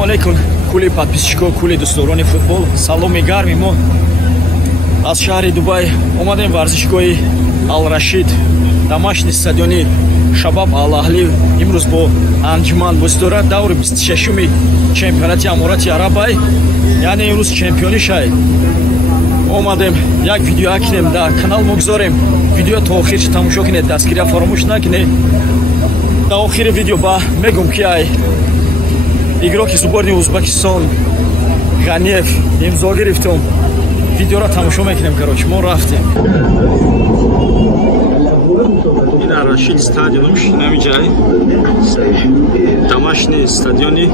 Ассалому алейкум, кули подписчиков, кули дӯстдорони футбол. Саломи гарми мо аз шаҳри Дубай омадем варзишгоҳи Ал-Рашид, домашни стадиони Шабаб Ал-Аҳлӣ имрӯз бо анҷуман боз дорад даври 26-уми чемпионати Аморати Арабай, яъне имрӯз чемпиони шай. Омадем як видео акинем, дар канал мгузорем. Видео то охир тамошо кинед, дастгирия фаромӯш накунед. Дар охири видео ба мегум ки ай игроки сборни Узбекистон Ғаниев имзо гирифтум. Видеоро тамошо мекунем. Короче, мо рафтем. Ин Рашид стадионуш намиҷай. Домашний стадиони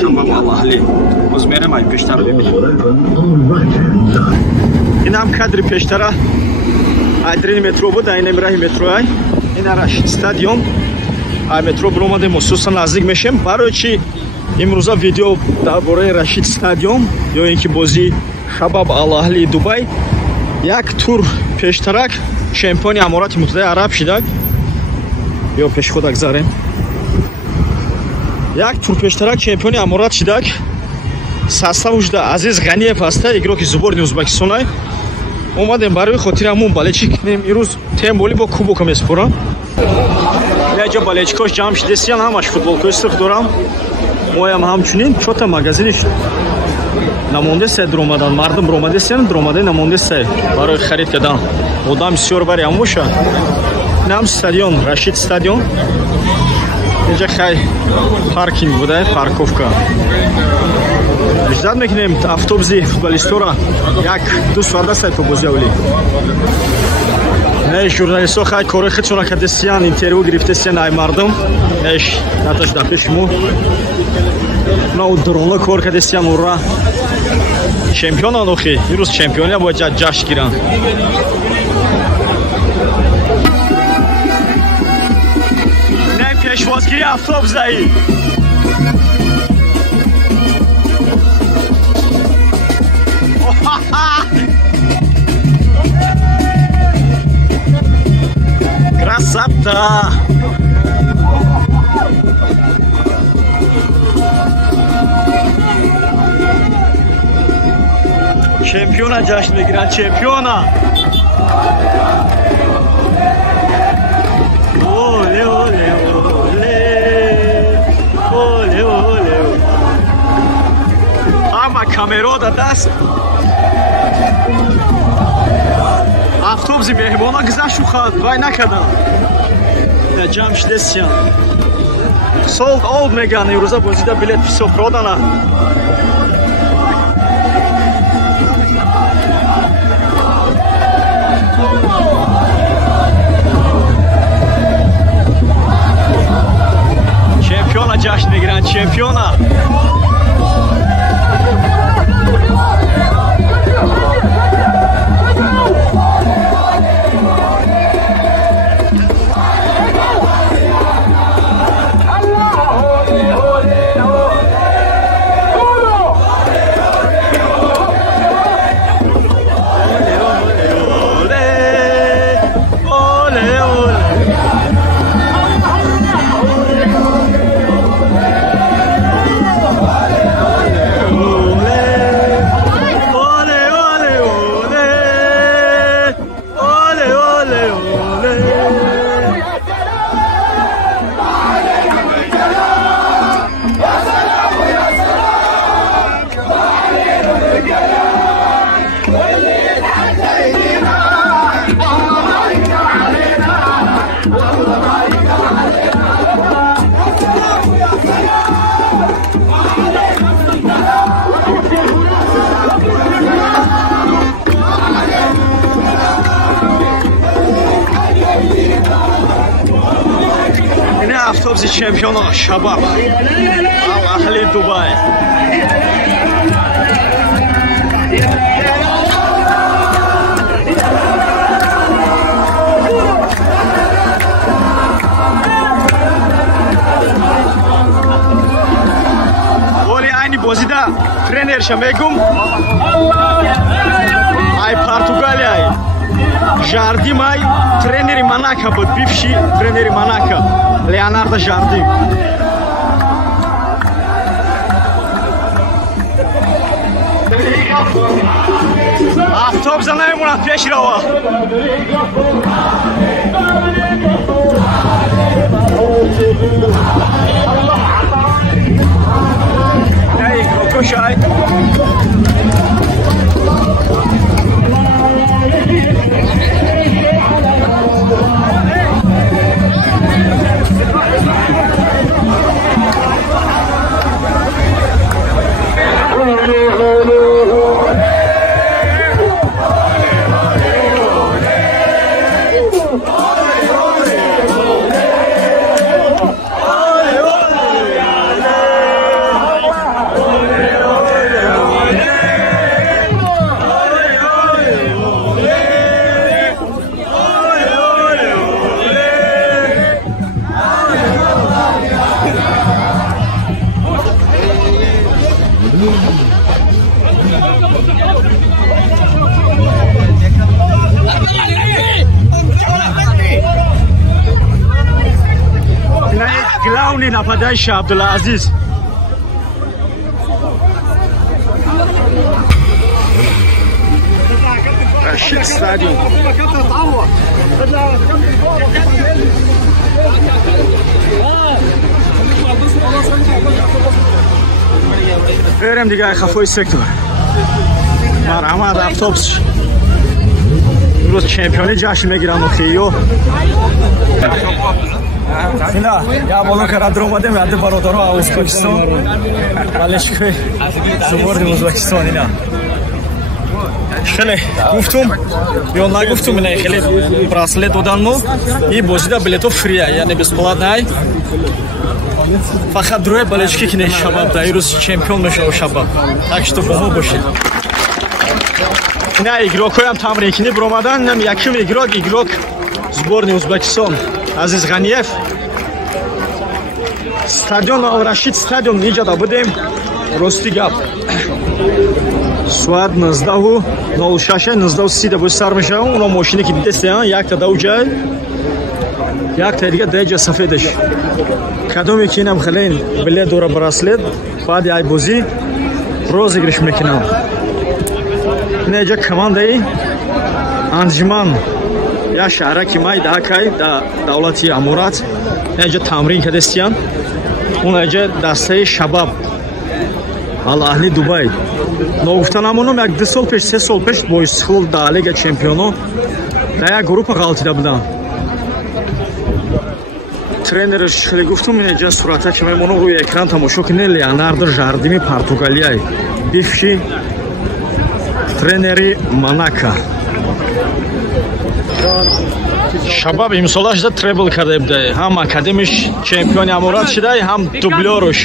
Шабаб Ал-Аҳлӣ. Боз мерам ай пештара бибинем. Ин ҳам кадри пештара айтрини метро буд, ай намираҳи метро ай. Ин Рашид стадион. Ай метро биромадем, хусусан наздик мешем. Барои чи имрӯза видео дар бораи Рашид стадион ё ин ки бозии Шабаб Ал-Аҳлии Дубай як тур пештарак чемпиони Аморати Муттаҳидаи Араб шидак. Ё пешход агзарем. Як тур пештарак чемпиони Аморат шидак. Составуш да Азиз Ғаниев аста, игроки сборни Узбекистонай. Омадем барои хотири ҳамун балечи кунем. Имрӯз тем боли бо кубока меспорам. Яҷа балечкош ҷамъ шидестиян, ҳамаш футболкои сирх дорам. Моям ҳамчунин чота магазиниш намондеса дромадан, мардум дромадесиян, дромаде намондеса барои харид кардан. Одам бисёр бари амоша. Нам стадион, Рашид стадион. Инҷа хай паркинг буда, парковка. Иҷзат мекунем автобуси футболистора як ду соата сай то бозӣ авлӣ. Неш журналистҳо хай кори худшона кардестиян, интервю гирифтестиян ай мардум. Неш наташ дар пеши мо. На удронла кор кардестиян ура. Чемпионан охи, имрӯз чемпиония бояд ҷашн гиранд. Не пешвозгири автобусаи. Красота! Чемпиона ҷашн мегиранд, чемпиона! Оле, оле, оле! Оле, оле! Ҳама камеро да даст. Автобуси меҳмона гузашт шухад, вай накардан. Я ҷамъ шидестиян. Sold out меган, имрӯза бозида билет ҳисоб продана. Чемпиона ҷашн мегиранд, чемпиона. Автобуси чемпиона Шабаб Ал-Аҳлии Дубай. Оли айни бозида тренерша мегум ай Португалияй Жардим ай тренери Монако буд, бивший тренери Монако Леонардо Жардим. Avtobus nemimonad pesh ravo. Ey koşay. Glauni napadash Abdulaziz. Rashid Stadium. Berem دیگه خفای سکتور. مرحمت اتوبوس. روز چمپیونی جشن میگیرن و خیو. اینا یا بالا کرد اومدیم یاد برادرها ازبکستان. بالشکوی زبور ازبکستان اینا. خیلی گفتم یا نگفتم نه خیلی براسلت دادن مو. این بازیده بلیتو فریه یعنی بسپلات نه. فقط روی بالشکی که نه شباب دایروز چمپیون میشه و شباب. تاکش تو باهو باشه. نه ایگروکی هم تمرین کنی برآمدن نم یکم ایگروک زبورنی ازبکستان عزیز غنیف استادیوم راشید استادیوم نیجادا بودیم راستی گپ سواد 19:06 19:30 بود سر میشه اون ماشینی که دیدید یک تا دو جای یک تا دیگه درجه سفیدش کدومی که اینم خلین بلیت دور براسلت بعد ای بازی روزگیرش میکنم اینجا کماندای انجمن یا شهرکی مای داکای دولتی امارات اینجا تمرین کردستیان اون اینجا دسته شباب الاهلی دبی نگفتنمونم یک 2 سال پیش 3 سال پیش با اسکول در لیگ چمپیونو در یک گروه قالتیده بودن тренерш хеле гуфтум инҷа сурата ки мемонам рӯи экран тамошо кунед Леонардо Жардими Португалияй бивши тренери Монако шабаб имсолаш да требл карда буда ҳам академиш чемпиони аморат шуда ҳам дублёруш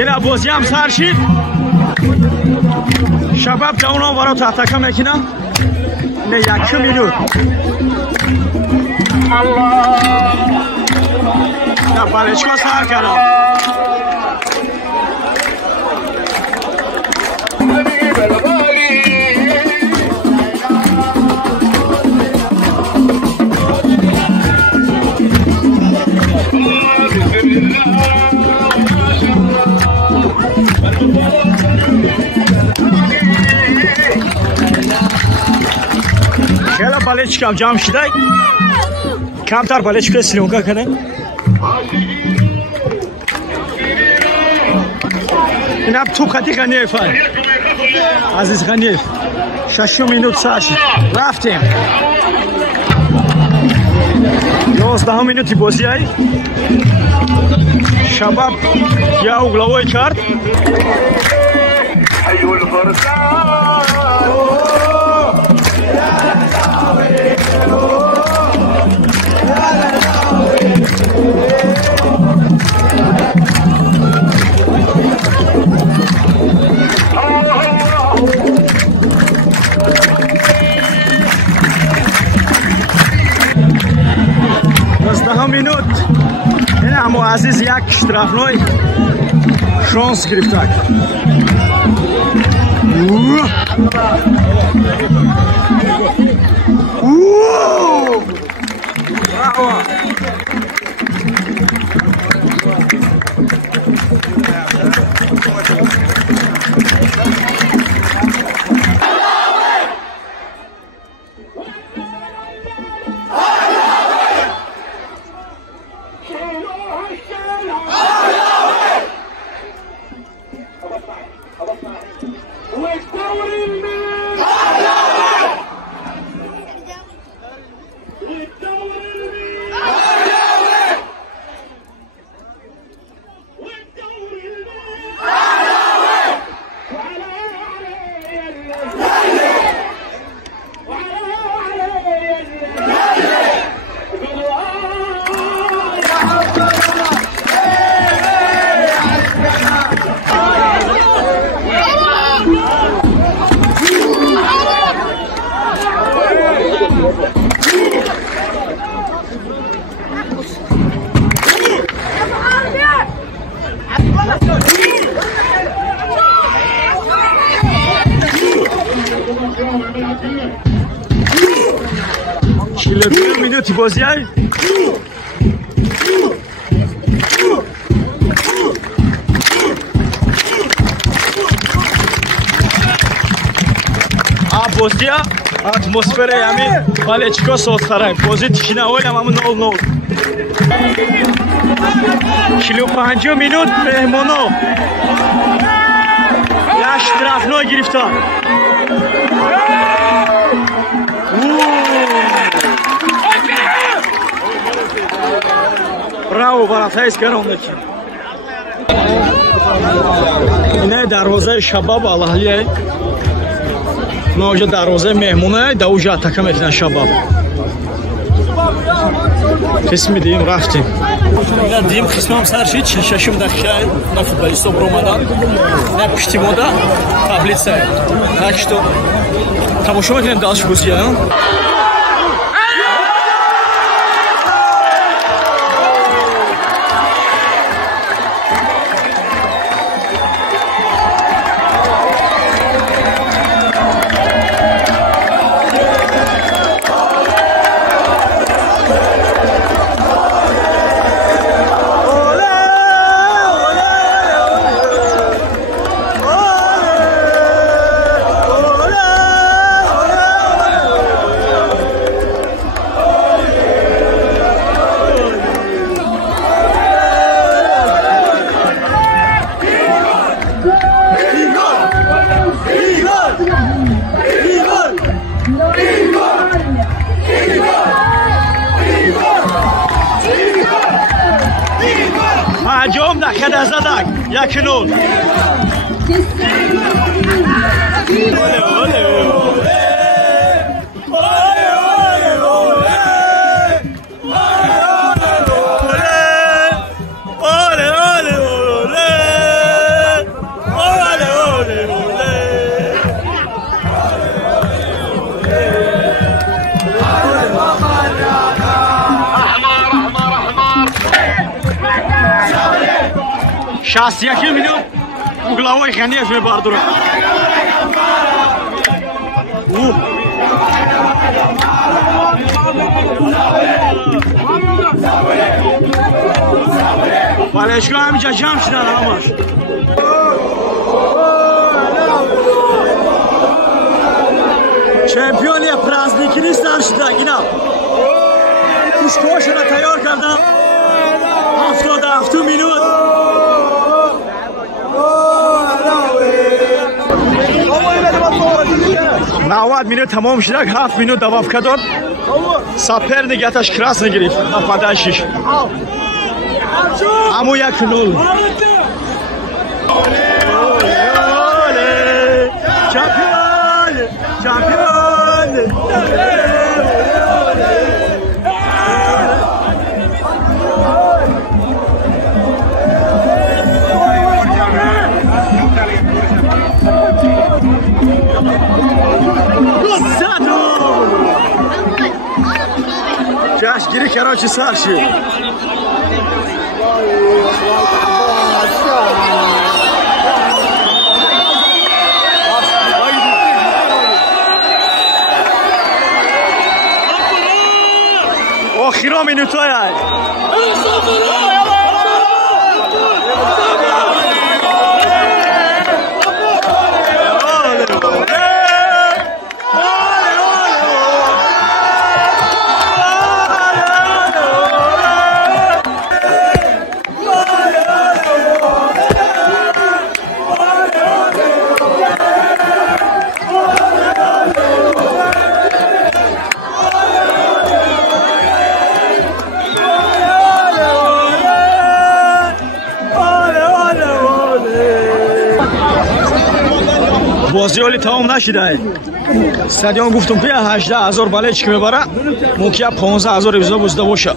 ина бозиам сар шид шабаб ҷавонон барои атака мекунам не 1 минут на балечко сар кардам хела балечкам ҷамъ шуда камтар балечка слёнка кардем инам туп хати Ғаниев азиз Ғаниев 6 минут сар шуд рафтем 11 минути бозиай шабаб я угловой карт минут ин амо азиз як штрафной шонс гирифтак браво 41 minuti bozی های بازی ها اتمسفر همین پالچکا ساز خرای بازی تشینه اویل هم همون 0-0 45 minut مهمانو یک штрафной گرفتن браво баратайс гарондачи ина дарвозаи шабаб алаҳлия ноҷа дарвозаи меҳмона да уҷа атака мекунад шабаб қисми дим рафтем ина дим қисмам сар шид шашум дақиқа на футболистов ромадан на пиштимода таблица так что тамошо мекунем далши бозия Hacım da kedezadak yakınol. Ole ole ole. شاست یکی minut uglavoy G'aniyev mebardura. Paleshko hamica jam shidan hamash. Çempiyoniya praznikini sar shidan ina. Kushkoshini tayyor kardam. 77 minut. 90 minut tamam şirak 7 minut davafka dod sapernik yataş krasni girif napadaşish amu 1-0 Champion champion Giri Karachi Sarshi. Oxira minutaya. بازی حالی تمام نشده. استادیوم گفتم بیا 18,000 بالچ میبره، ممکنه 15,000 ویزا بزده باشه.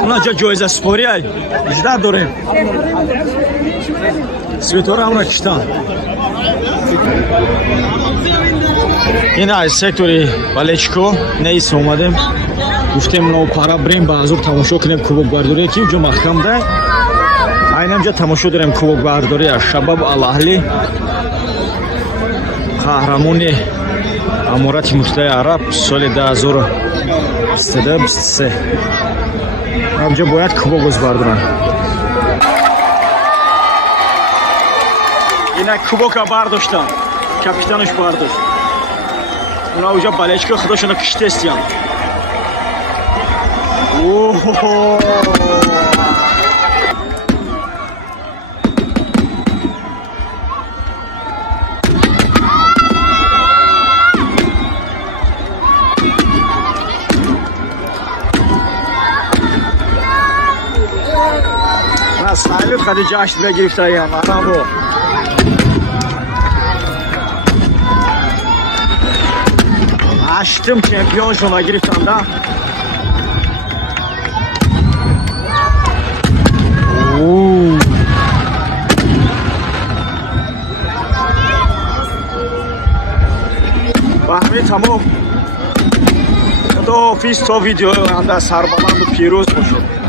اونجا جایزه سپاری ای 18 داریم. سویتور هم را کشتن. این از سکتوری بالچکو نیست اومدیم. گفتیم نو پارا بریم با حضور تماشا کنیم کوبک برداری که اونجا محکم ده. اینجا تماشا داریم کوبک برداری از شباب الاهلی قهرمان امارات متحده عرب سال 2023. اینجا باید کوبک بردارن. اینا کوبک برداشتن. کاپیتانش برداشت. اونا اونجا بالچکو خودشون کشته استیان. اوه. سالف خدی جشن بگرفته ایم آرامو هشتم چمپیون شما گرفتم ده. و همین تمام خدا حافظ تا ویدیو آینده سربلند و پیروز باشد.